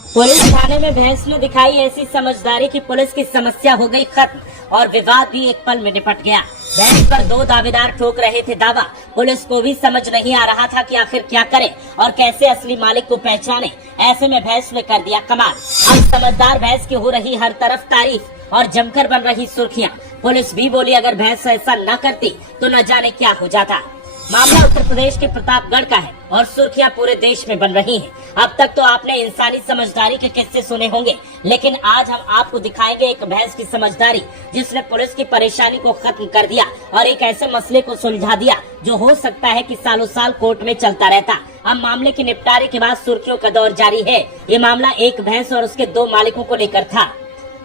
Police थाने में भैंस ने दिखाई ऐसी समझदारी कि पुलिस की समस्या हो गई खत्म और विवाद भी एक पल में निपट गया। भैंस पर दो दावेदार ठोक रहे थे दावा। पुलिस को भी समझ नहीं आ रहा था कि आखिर क्या करे और कैसे असली मालिक को पहचाने। ऐसे में भैंस ने कर दिया कमाल। अब समझदार भैंस की हो रही हर तरफ तारीफ और जमकर बन रही सुर्खियां। पुलिस भी बोली अगर भैंस ऐसा न करती तो न जाने क्या हो जाता। मामला उत्तर प्रदेश के प्रतापगढ़ का है और सुर्खियां पूरे देश में बन रही हैं। अब तक तो आपने इंसानी समझदारी के किस्से सुने होंगे, लेकिन आज हम आपको दिखाएंगे एक भैंस की समझदारी जिसने पुलिस की परेशानी को खत्म कर दिया और एक ऐसे मसले को सुलझा दिया जो हो सकता है कि सालों साल कोर्ट में चलता रहता। अब मामले के निपटारे के बाद सुर्खियों का दौर जारी है। ये मामला एक भैंस और उसके दो मालिकों को लेकर था।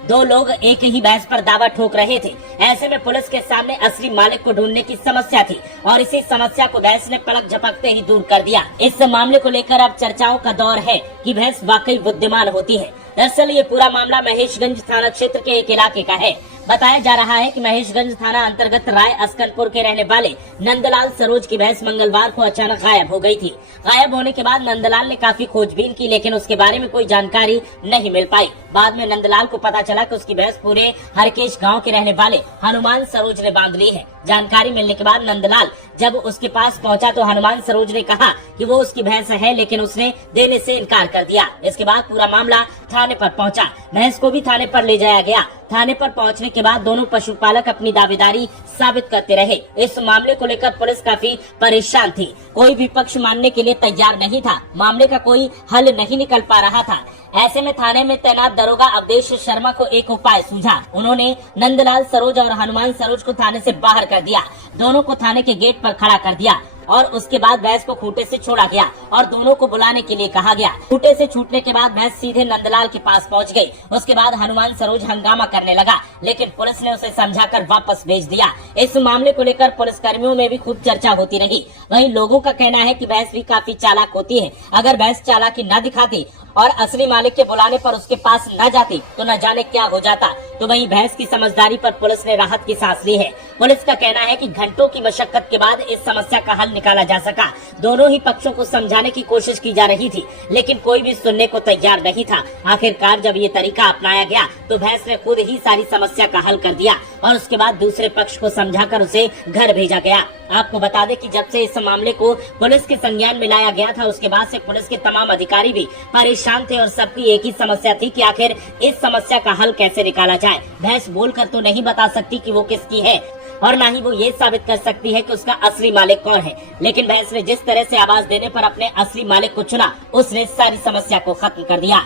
दो लोग एक ही भैंस पर दावा ठोक रहे थे। ऐसे में पुलिस के सामने असली मालिक को ढूंढने की समस्या थी और इसी समस्या को भैंस ने पलक झपकते ही दूर कर दिया। इस मामले को लेकर अब चर्चाओं का दौर है कि भैंस वाकई बुद्धिमान होती है। दरअसल ये पूरा मामला महेशगंज थाना क्षेत्र के एक इलाके का है। बताया जा रहा है कि महेशगंज थाना अंतर्गत राय अस्कनपुर के रहने वाले नंदलाल सरोज की भैंस मंगलवार को अचानक गायब हो गई थी। गायब होने के बाद नंदलाल ने काफी खोजबीन की, लेकिन उसके बारे में कोई जानकारी नहीं मिल पाई। बाद में नंदलाल को पता चला कि उसकी भैंस पूरे हरकेश गांव के रहने वाले हनुमान सरोज ने बांध ली है। जानकारी मिलने के बाद नंदलाल जब उसके पास पहुंचा तो हनुमान सरोज ने कहा कि वो उसकी भैंस है, लेकिन उसने देने से इनकार कर दिया। इसके बाद पूरा मामला थाने पर पहुंचा। भैंस को भी थाने पर ले जाया गया। थाने पर पहुंचने के बाद दोनों पशुपालक अपनी दावेदारी साबित करते रहे। इस मामले को लेकर पुलिस काफी परेशान थी। कोई भी पक्ष मानने के लिए तैयार नहीं था। मामले का कोई हल नहीं निकल पा रहा था। ऐसे में थाने में तैनात दरोगा अवधेश शर्मा को एक उपाय सूझा। उन्होंने नंदलाल सरोज और हनुमान सरोज को थाने से बाहर कर दिया। दोनों को थाने के गेट पर खड़ा कर दिया और उसके बाद भैंस को खूंटे से छोड़ा गया और दोनों को बुलाने के लिए कहा गया। खूंटे से छूटने के बाद भैंस सीधे नंदलाल के पास पहुंच गई। उसके बाद हनुमान सरोज हंगामा करने लगा, लेकिन पुलिस ने उसे समझाकर वापस भेज दिया। इस मामले को लेकर पुलिस कर्मियों में भी खूब चर्चा होती रही। वहीं लोगों का कहना है कि भैंस भी काफी चालाक होती है। अगर भैंस चालाकी न दिखाती और असली मालिक के बुलाने पर उसके पास न जाती तो न जाने क्या हो जाता। तो वहीं भैंस की समझदारी पर पुलिस ने राहत की सांस ली है। पुलिस का कहना है कि घंटों की मशक्कत के बाद इस समस्या का हल निकाला जा सका। दोनों ही पक्षों को समझाने की कोशिश की जा रही थी, लेकिन कोई भी सुनने को तैयार नहीं था। आखिरकार जब ये तरीका अपनाया गया तो भैंस ने खुद ही सारी समस्या का हल कर दिया और उसके बाद दूसरे पक्ष को समझाकर उसे घर भेजा गया। आपको बता दें कि जब से इस मामले को पुलिस के संज्ञान में लाया गया था, उसके बाद से पुलिस के तमाम अधिकारी भी परेशान थे और सबकी एक ही समस्या थी कि आखिर इस समस्या का हल कैसे निकाला जाए। भैंस बोलकर तो नहीं बता सकती कि वो किसकी है और ना ही वो ये साबित कर सकती है कि उसका असली मालिक कौन है, लेकिन भैंस ने जिस तरह से आवाज देने पर अपने असली मालिक को चुना, उसने सारी समस्या को खत्म कर दिया।